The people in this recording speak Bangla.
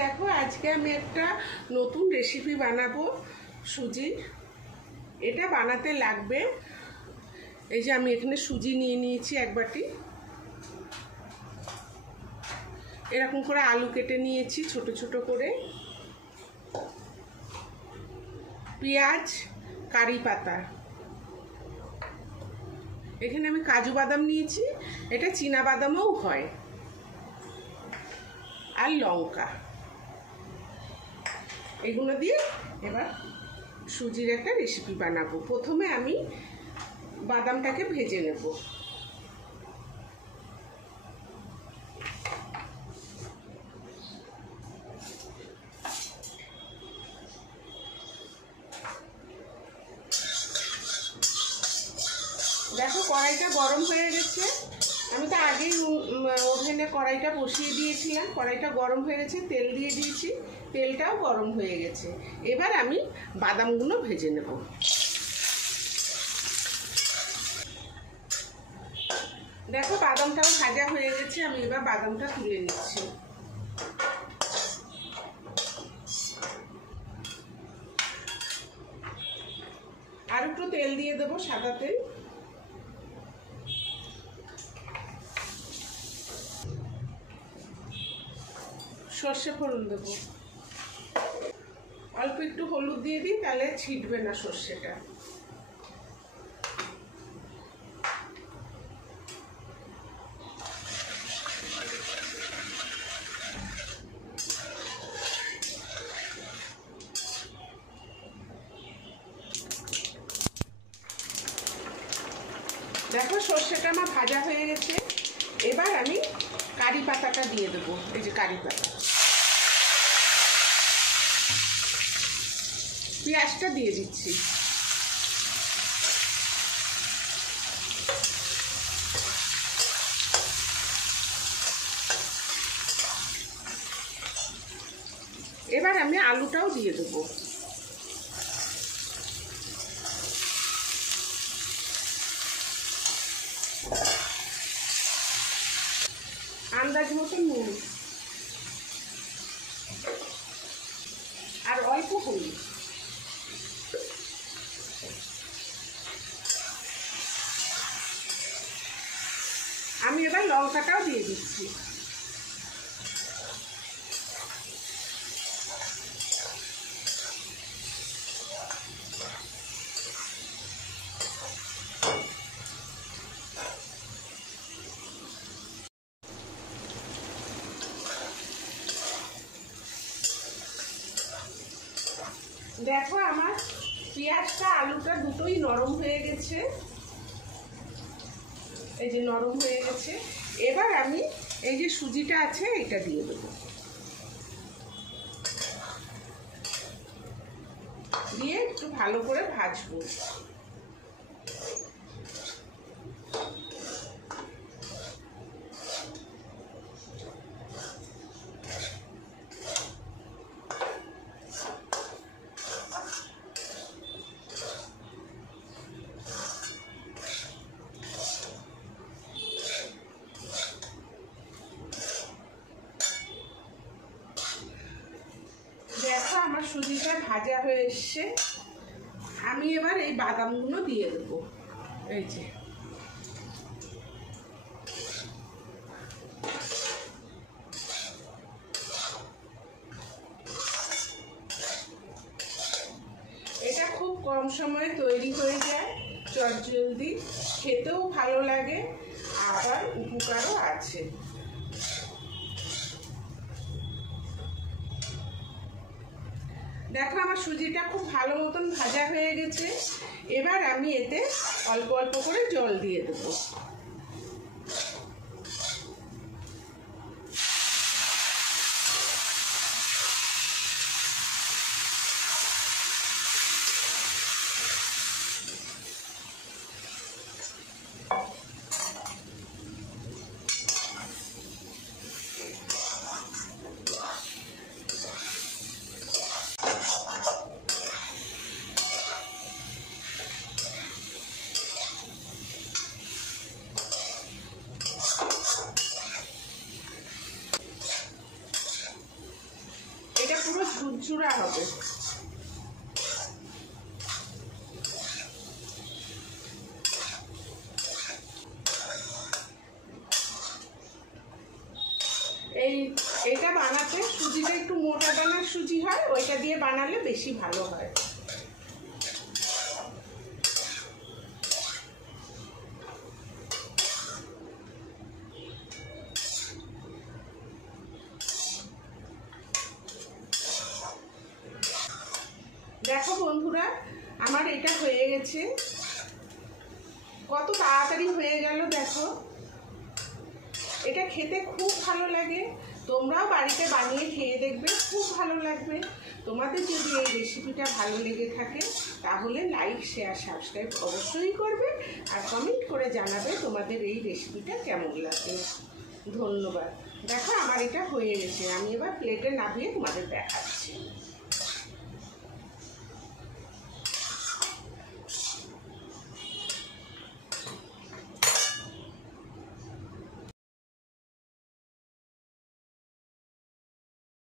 দেখো আজকে আমি একটা নতুন রেসিপি বানাবো সুজি। এটা বানাতে লাগবে, এই যে আমি এখানে সুজি নিয়ে নিয়েছি এক বাটি, এরকম করে আলু কেটে নিয়েছি ছোট ছোট করে, পেঁয়াজ, কারি পাতা, এখানে আমি কাজু বাদাম নিয়েছি, এটা চীনা বাদামও হয়, আর লঙ্কা। এগুলো দিয়ে এবার সুজির একটা রেসিপি বানাবো। প্রথমে আমি বাদামটাকে ভেজে নেব। দেখো কড়াইটা গরম হয়ে গেছে, আমি তো আগেই ওভেনে কড়াইটা বসিয়ে দিয়েছিলাম, কড়াইটা গরম হয়ে গেছে, তেল দিয়ে দিয়েছি, তেলটাও গরম হয়ে গেছে। এবার আমি বাদামগুলো ভেজে নেব। দেখো বাদামটাও ভাজা হয়ে গেছে, আমি এবার বাদামটা তুলে নিচ্ছি। আর একটু তেল দিয়ে দেবো, সাদা তেল। সর্ষে ফোড়ন দেবো, অল্প একটু হলুদ দিয়ে দিই, তাহলে ছিটবে না সর্ষেটা। দেখো সর্ষেটা আমার ভাজা হয়ে গেছে, এবার আমি কারি পাতাটা দিয়ে দেবো, এই যে কারি পাতা, পেঁয়াজটা দিয়ে দিচ্ছি, এবার আমি আলুটাও দিয়ে দেবো। আন্দাজ মতো নুন আর অল্প হলুদ। আমি এবার লঙ্কাটাও দিয়ে দিচ্ছি। দেখো আমার পেঁয়াজটা আলুটা দুটোই নরম হয়ে গেছে, এই যে নরম হয়ে গেছে। এবার আমি এই যে সুজিটা আছে এটা দিয়ে দেবো, দিয়ে একটু ভালো করে ভাজবো। দেখো আমার সুজিটা ভাজা হয়ে এসছে, আমি এবার এই বাদামগুলো দিয়ে দেবো, এই যে এটা খুব কম সময়ে তৈরি হয়ে যায়, চটজলদি, খেতেও ভালো লাগে, আবার উপকারও আছে। দেখো আমার সুজিটা খুব ভালো মতন ভাজা হয়ে গেছে, এবার আমি এতে অল্প অল্প করে জল দিয়ে দেবো। ঝুরঝুরা হবে। এটা বানাতে সুজিটা একটু মোটা দানার সুজি হয়, ওইটা দিয়ে বানালে বেশি ভালো হয়। দেখো বন্ধুরা, আমার এটা হয়ে গেছে। কত তাড়াতাড়ি হয়ে গেল দেখো। এটা খেতে খুব ভালো লাগে, তোমরাও বাড়িতে বানিয়ে খেয়ে দেখবে, খুব ভালো লাগবে। তোমাদের যদি এই রেসিপিটা ভালো লেগে থাকে তাহলে লাইক, শেয়ার, সাবস্ক্রাইব অবশ্যই করবে, আর কমেন্ট করে জানাবে তোমাদের এই রেসিপিটা কেমন লাগে। ধন্যবাদ। দেখো আমার এটা হয়ে গেছে, আমি এবার প্লেটে নামিয়ে তোমাদের দেখাচ্ছি।